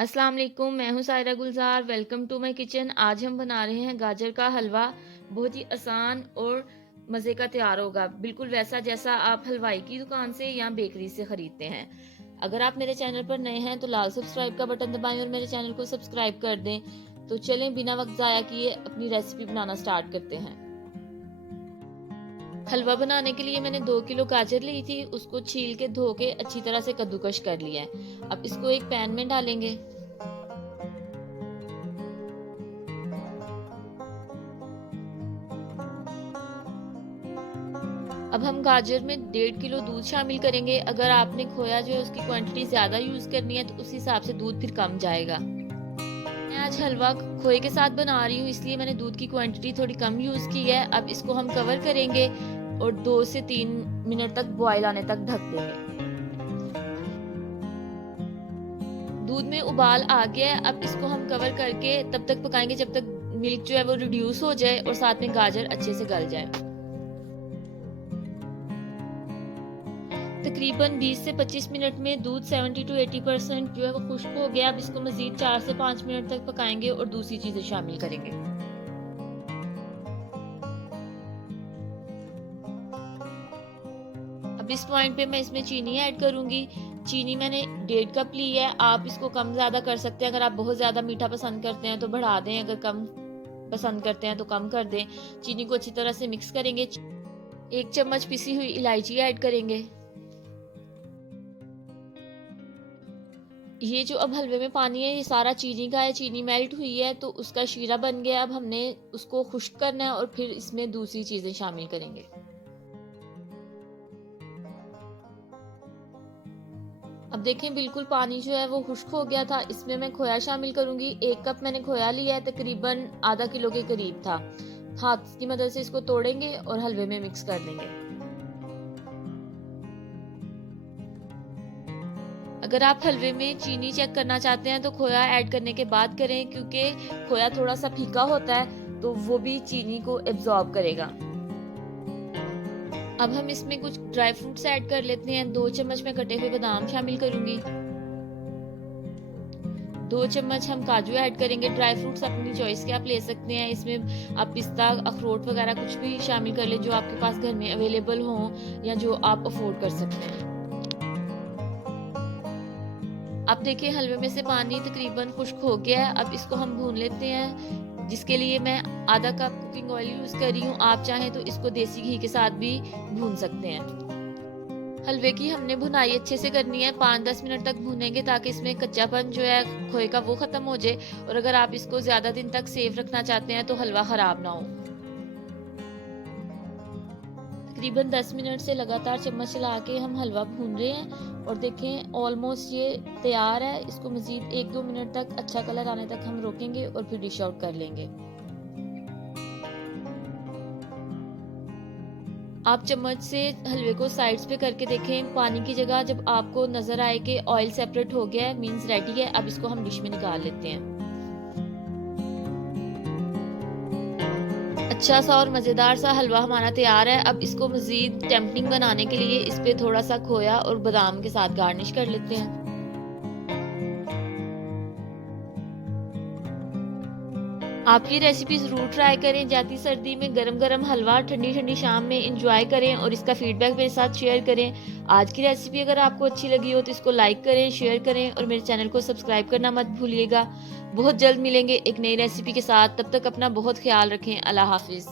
अस्सलाम वालेकुम, मैं हूँ Saira Gulzar. Welcome to my kitchen. आज हम बना रहे हैं गाजर का हलवा। बहुत ही आसान और मज़े का तैयार होगा, बिल्कुल वैसा जैसा आप हलवाई की दुकान से या बेकरी से ख़रीदते हैं। अगर आप मेरे चैनल पर नए हैं तो लाल सब्सक्राइब का बटन दबाएं और मेरे चैनल को सब्सक्राइब कर दें। तो चलें बिना वक्त ज़ाया किए अपनी रेसिपी बनाना स्टार्ट करते हैं। हलवा बनाने के लिए मैंने 2 किलो गाजर ली थी, उसको छील के धो के अच्छी तरह से कद्दूकश कर लिया है। अब इसको एक पैन में डालेंगे। अब हम गाजर में 1.5 किलो दूध शामिल करेंगे। अगर आपने खोया जो है उसकी क्वांटिटी ज़्यादा यूज़ करनी है तो उस हिसाब से दूध फिर कम जाएगा। मैं आज हलवा खोए के साथ बना रही हूँ, इसलिए मैंने दूध की क्वांटिटी थोड़ी कम यूज़ की है। अब इसको हम कवर करेंगे और 2 से 3 मिनट तक बॉयल आने तक ढक देंगे। दूध में उबाल आ गया है, अब इसको हम कवर करके तब तक पकाएंगे जब तक मिल्क जो है वो रिड्यूस हो जाए और साथ में गाजर अच्छे से गल जाए। तकरीबन 20 से 25 मिनट में दूध 70 टू 80% जो है वो खुश्क हो गया। अब इसको मजीद 4 से 5 मिनट तक पकाएंगे और दूसरी चीजें शामिल करेंगे। अब इस पॉइंट पे मैं इसमें चीनी ऐड करूंगी। चीनी मैंने 1.5 कप ली है। आप इसको कम ज्यादा कर सकते हैं। अगर आप बहुत ज्यादा मीठा पसंद करते हैं तो बढ़ा दें, अगर कम पसंद करते हैं तो कम कर दें। चीनी को अच्छी तरह से मिक्स करेंगे। 1 चम्मच पिसी हुई इलायची ऐड करेंगे। ये जो अब हलवे में पानी है ये सारा चीनी का है। चीनी मेल्ट हुई है तो उसका शीरा बन गया। अब हमने उसको खुश्क करना है और फिर इसमें दूसरी चीजें शामिल करेंगे। अब देखें बिल्कुल पानी जो है वो खुश्क हो गया था। इसमें मैं खोया शामिल करूंगी। 1 कप मैंने खोया लिया है, तकरीबन आधा किलो के करीब था। हाथ की मदद से इसको तोड़ेंगे और हलवे में मिक्स कर देंगे। अगर आप हलवे में चीनी चेक करना चाहते हैं तो खोया ऐड करने के बाद करें, क्योंकि खोया थोड़ा सा फीका होता है तो वो भी चीनी को एब्जॉर्ब करेगा। अब हम इसमें कुछ ड्राई फ्रूट्स ऐड कर लेते हैं। 2 चम्मच में कटे हुए बादाम शामिल करूंगी। 2 चम्मच हम काजू ऐड करेंगे। ड्राई फ्रूट्स अपनी चॉइस के आप ले सकते हैं। इसमें आप पिस्ता, अखरोट वगैरह कुछ भी शामिल कर ले जो आपके पास घर में अवेलेबल हो या जो आप अफोर्ड कर सकते हैं। अब देखिए हलवे में से पानी तकरीबन खुश्क हो गया है। अब इसको हम भून लेते हैं, जिसके लिए मैं आधा कप कुकिंग ऑयल यूज कर रही हूँ। आप चाहें तो इसको देसी घी के साथ भी भून सकते हैं। हलवे की हमने भुनाई अच्छे से करनी है। 5-10 मिनट तक भूनेंगे ताकि इसमें कच्चापन जो है खोए का वो खत्म हो जाए। और अगर आप इसको ज्यादा दिन तक सेफ रखना चाहते हैं तो हलवा खराब ना हो। तकरीबन 10 मिनट से लगातार चम्मच चला के हम हलवा भून रहे हैं और देखें ऑलमोस्ट ये तैयार है। इसको मजीद 1-2 मिनट तक अच्छा कलर आने तक हम रोकेंगे और फिर डिश आउट कर लेंगे। आप चम्मच से हलवे को साइड्स पे करके देखें। पानी की जगह जब आपको नजर आए कि ऑयल सेपरेट हो गया है, मींस रेडी है। अब इसको हम डिश में निकाल लेते हैं। अच्छा सा और मज़ेदार सा हलवा हमारा तैयार है। अब इसको मज़ीद टेम्पटिंग बनाने के लिए इस पे थोड़ा सा खोया और बादाम के साथ गार्निश कर लेते हैं। आप ये रेसिपी ज़रूर ट्राई करें। जाती सर्दी में गरम गरम हलवा ठंडी ठंडी शाम में इंजॉय करें और इसका फीडबैक मेरे साथ शेयर करें। आज की रेसिपी अगर आपको अच्छी लगी हो तो इसको लाइक करें, शेयर करें और मेरे चैनल को सब्सक्राइब करना मत भूलिएगा। बहुत जल्द मिलेंगे एक नई रेसिपी के साथ। तब तक अपना बहुत ख्याल रखें। अल्लाह हाफिज़।